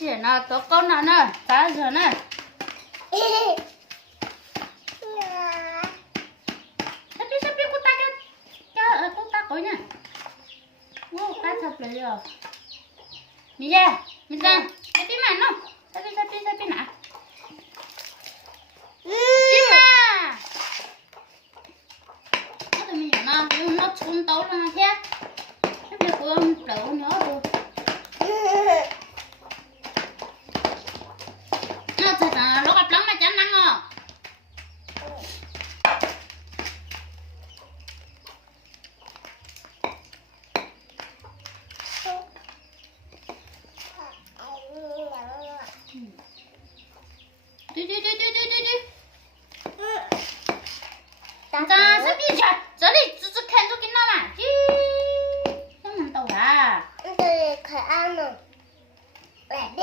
xỉa nó có con nào nè phá giờ nè sắp đi cô ta cho cô ta coi nè ô cá sắp lại rồi mi ra sắp đi mà nó sắp đi nè đi mà nó tụi mình nó trốn tấu ra thế sắp đi cô đậu nhớ rồi nó thật là nó gặp lắm mà chẳng năng à đi ra sắp đi chả这里只看着跟那嘛đi không能đâu à这里可爱了来的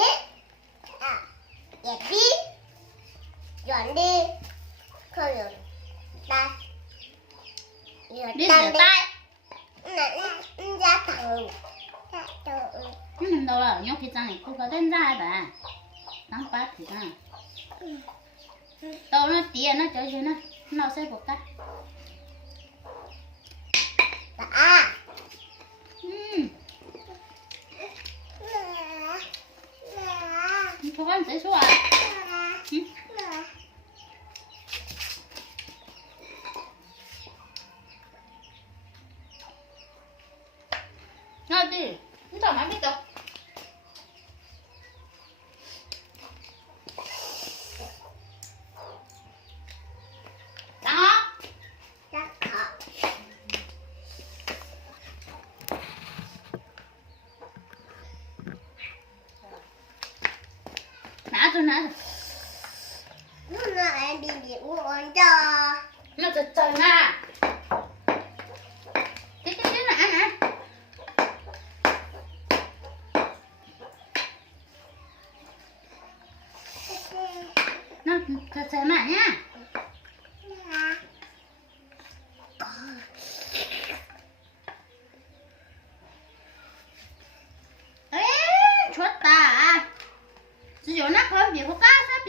啊也的远的可有带有đi带的rửa tay ra thằng không能đâu à nhóc thì trang này cô có tên ra bà nắng bát thì ra đâu nó tía nó chơi chơi nó sẽ một cách à cho con sẽ xuống à nó đi chúng ta máy biết đâu đó ra thọ nã rồi lúc nào em bị uống cho nó chật trời nè cái nè nó chật trời mà nhá ê chuột ta只有那块皮，我刚才比，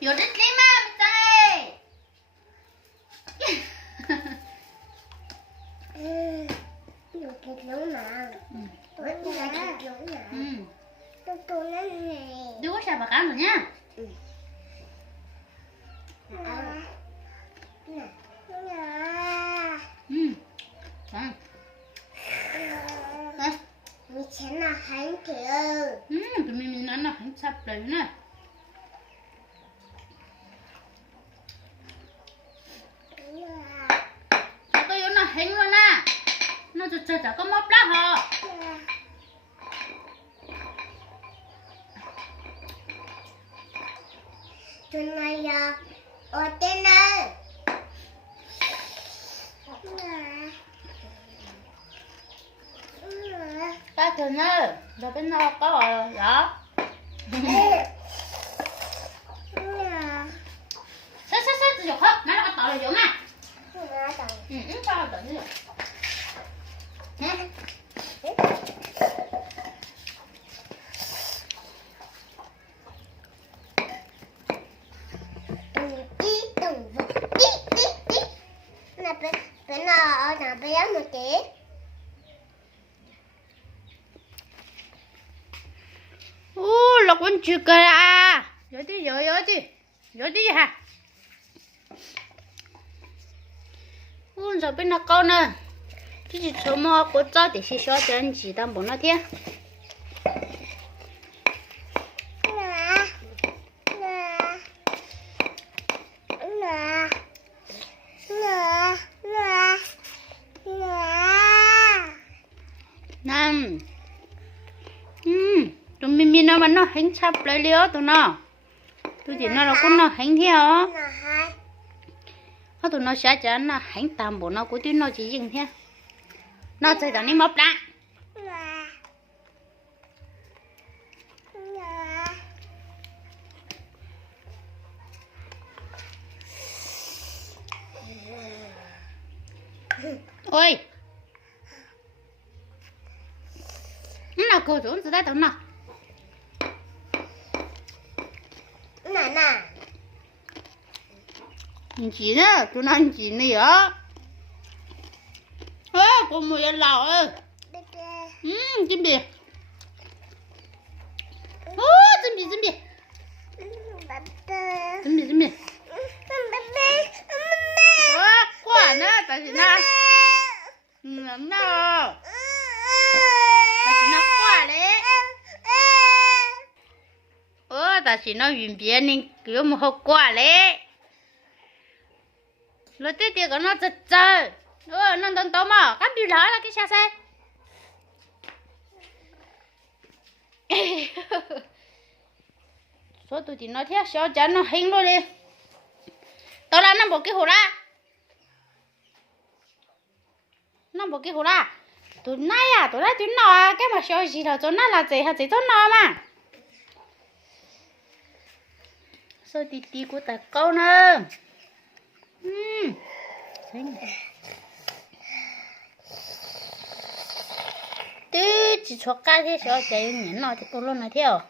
有的谁嘛不在？有个牛腩，我有个牛腩，都那里。给我下把干子呢？以前那很久。这明明那很差不了呢。这个有那很了呢，那就这个没不好。真的呀，我真的。Ta thường ơi, rồi bên nào có rồi, đó. Sát, tôi dục hết, nó là cái tội là dụng à. Sao là tội dụng. Nè. Bên nào ở nào bé một tí. Lộc quân chưa cười à. Rồi đi hả. Giờ bên nào con nè. Chứ chỉ số mà có cho thì sẽ cho anh chỉ tao muốn nó thế. Nam. Tụi mình nó mà nó hành sắp lại liếu tụi nó. Tụi chỉ nó là con nó hành theo. Tụi nó sẽ chán là hành tạm bộ nó của tụi nó chỉ dừng theo. Nó sẽ tao đi mập lại. Ôi 狗粽子在等呢。奶奶，你记呢？就拿你记你啊。哎，过母也老了。贝贝，准备。哦，准备。贝贝，准备。贝贝，哦，过呢，但是呢，那。但是那挂嘞。哦，但是那云边呢，给我们好挂嘞。那弟弟跟那走。哦，能等到嘛？干比拉了，给下噻。说到底那天小家那黑了嘞。到了，那不给好啦？那不给好啦？都哪呀？都来蹲了啊？干嘛小石头做哪了？这做哪嘛？说弟弟我在搞呢。对，只错家些小家有年了，就不弄那条。